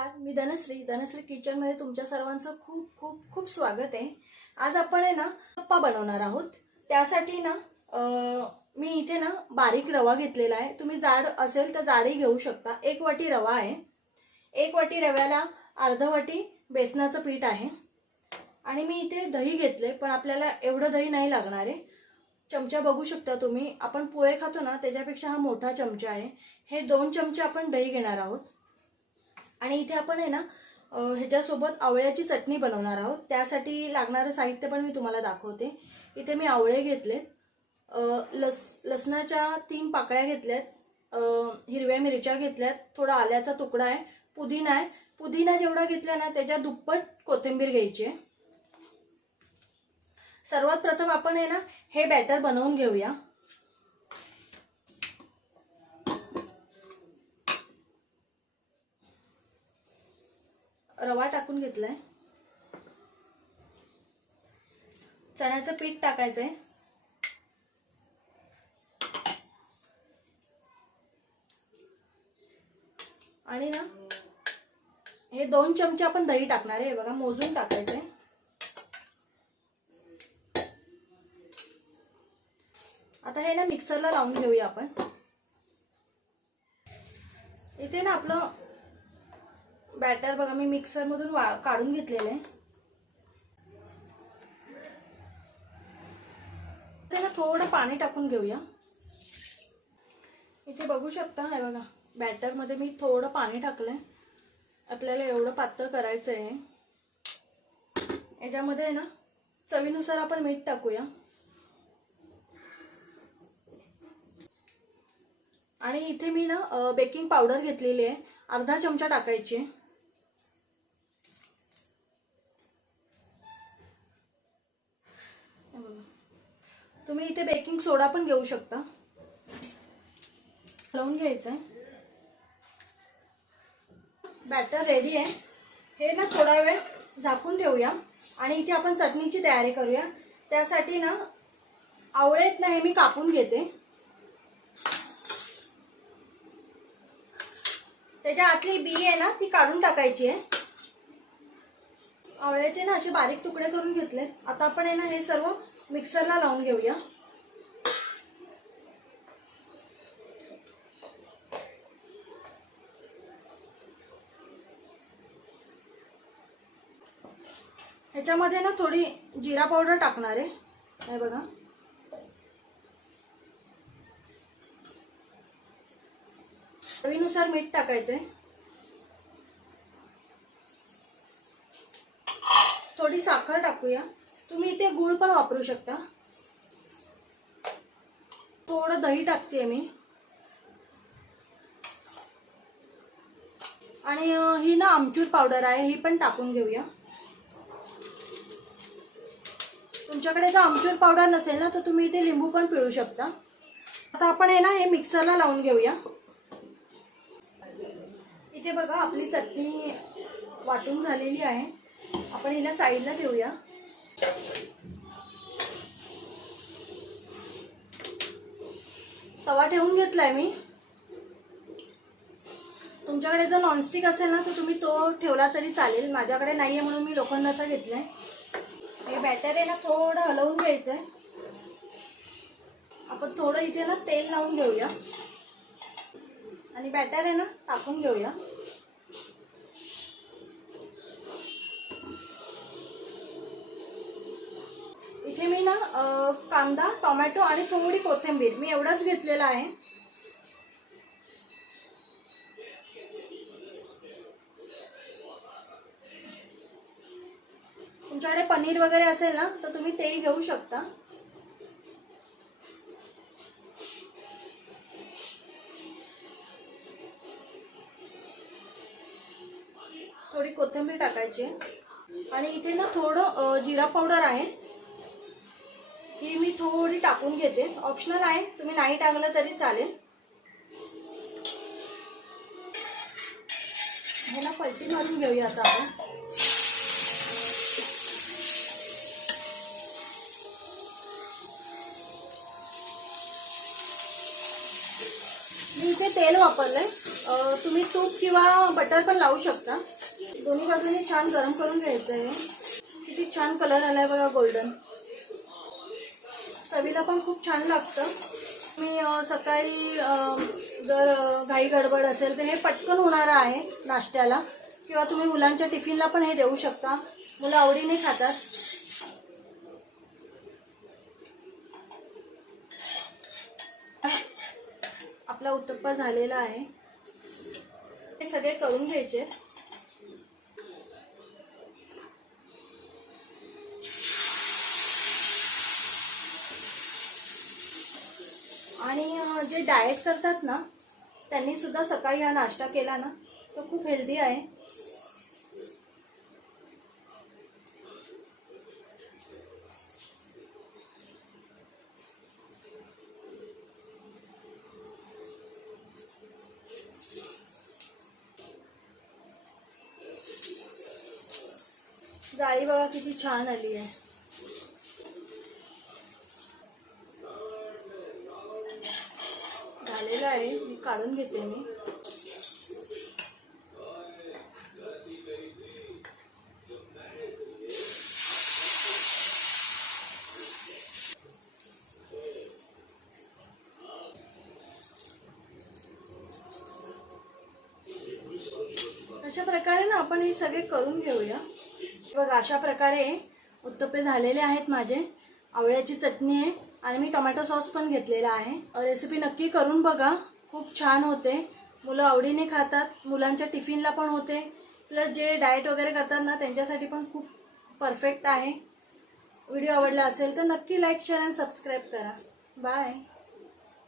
नमस्कार मी धनश्री. धनश्री किचनमध्ये तुमच्या सर्वांचं खूप खूप खूप स्वागत आहे. आज आपण आहे ना गप्पा बनवणार आहोत. त्यासाठी ना मी इथे ना बारीक रवा घेतलेला आहे. तुम्ही जाड असेल तर जाडही घेऊ शकता. एक वाटी रवा आहे. एक वाटी रव्याला अर्ध वाटी बेसनाचं पीठ आहे. आणि मी इथे दही घेतले पण आपल्याला एवढं दही नाही लागणार आहे. चमचा बघू शकता तुम्ही. आपण पोहे खातो ना त्याच्यापेक्षा हा मोठा चमचा आहे. हे दोन चमचे आपण दही घेणार आहोत. आणि इथे आपण आहे ना ह्याच्यासोबत आवळ्याची चटणी बनवणार आहोत. त्यासाठी लागणारं साहित्य पण मी तुम्हाला दाखवते. इथे मी आवळे घेतलेत. लस लसणाच्या तीन पाकळ्या घेतल्यात. हिरव्या मिरच्या घेतल्यात. थोडा आल्याचा तुकडा आहे. पुदिना आहे. पुदिना जेवढा घेतला ना त्याच्या दुप्पट कोथिंबीर घ्यायची आहे. सर्वात प्रथम आपण आहे ना हे बॅटर बनवून घेऊया. रवा टाकून घेतलाय. चण्याचं पीठ टाकायचंय. आणि ना हे दोन चमचे आपण दही टाकणार आहे. बघा मोजून टाकायचंय. आता हे ना मिक्सरला लावून घेऊया आपण. इथे ना आपलं बॅटर बघा मी मिक्सरमधून वा काढून घेतलेलं आहे. त्याला ना थोडं पाणी टाकून घेऊया. इथे बघू शकता हे बघा बॅटरमध्ये मी थोडं पाणी टाकलंय. आपल्याला एवढं पातळ करायचं आहे याच्यामध्ये आहे ना चवीनुसार आपण मीठ टाकूया. आणि इथे मी ना बेकिंग पावडर घेतलेली आहे. अर्धा चमचा टाकायची आहे हे बघा. तुम्ही इथे बेकिंग सोडा पण घेऊ शकता. लावून घ्यायचं आहे बॅटर रेडी आहे. हे ना थोडा वेळ झाकून ठेवूया. आणि इथे आपण चटणीची तयारी करूया. त्यासाठी ना आवळेत ना हे मी कापून घेते. त्याच्या आतली बी आहे ना ती काढून टाकायची आहे. आवळ्याचे ना असे बारीक तुकडे करून घेतले. आता आपण आहे ना हे सर्व मिक्सरला लावून घेऊया. ह्याच्यामध्ये ना थोडी जिरा पावडर टाकणार आहे. हे बघा. चवीनुसार मीठ टाकायचंय. थोडी साखर टाकूया. तुम्ही इथे गुळ पण वापरू शकता. थोडं दही टाकते मी. आणि ही ना आमचूर पावडर आहे ही पण टाकून घेऊया. तुमच्याकडे जर आमचूर पावडर नसेल ना तर तुम्ही इथे लिंबू पण पिळू शकता. आता आपण हे ना हे मिक्सरला लावून घेऊया. इथे बघा आपली चटणी वाटून झालेली आहे. आपण हिला साईडला ठेवूया. तवा ठेवून घेतलाय मी. तुमच्याकडे जर नॉनस्टिक असेल ना तर तुम्ही तो ठेवला तरी चालेल. माझ्याकडे नाहीये म्हणून मी लोखंडाचा घेतलाय. हे बॅटर आहे ना थोडं हलवून घ्यायचं आहे आपण थोडं इथे ना तेल लावून घेऊया. आणि बॅटर आहे ना टाकून घेऊया इथे मी ना अं, कांदा टोमॅटो आणि थोडी कोथिंबीर. मी एवढंच घेतलेलं आहे. तुमच्याकडे पनीर वगैरे असेल ना तर तुम्ही तेही घेऊ शकता. थोडी कोथिंबीर टाकायची आणि इथे ना थोडं जिरा पावडर आहे. ही मी थोडी टाकून घेते. ऑप्शनल आहे. तुम्ही नाही टाकलं तरी चालेल. ह्याला पलटी मारून घेऊया आता आपण. मी इथे तेल वापरलंय. तुम्ही तूप किंवा बटर पण लावू शकता. दोन्ही बाजूने छान गरम करून घ्यायचं आहे किती छान कलर आलाय बघा गोल्डन चवीला पण खूप छान लागतं. मी सकाळी जर घाई गडबड असेल तर हे पटकन होणारं आहे नाश्त्याला. किंवा तुम्ही मुलांच्या टिफिनला पण हे देऊ शकता. मुलं आवडीने खातात. आपला उत्तप्पा झालेला आहे. हे सगळे करून घ्यायचे. आणि जे डाएट करतात ना त्यांनी सुद्धा सकाळी हा नाश्ता केला ना तो खूप हेल्दी आहे. जाळी बघा किती छान आली आहे. झालेलं आहे. मी काढून घेते मी. अशा प्रकारे ना आपण हे सगळे करून घेऊया. बघा अशा प्रकारे उत्तप्पे झालेले आहेत माझे. आवळ्याची चटणी आहे. आणि मी टोमॅटो सॉस पण घेतलेला आहे. रेसिपी नक्की करून बघा. खूप छान होते. मुलं आवडीने खातात. मुलांच्या टिफिनला पण होते. प्लस जे डाएट वगैरे करतात ना त्यांच्यासाठी पण खूप परफेक्ट आहे. व्हिडिओ आवडला असेल तर नक्की लाईक शेअर अँड सबस्क्राईब करा. बाय.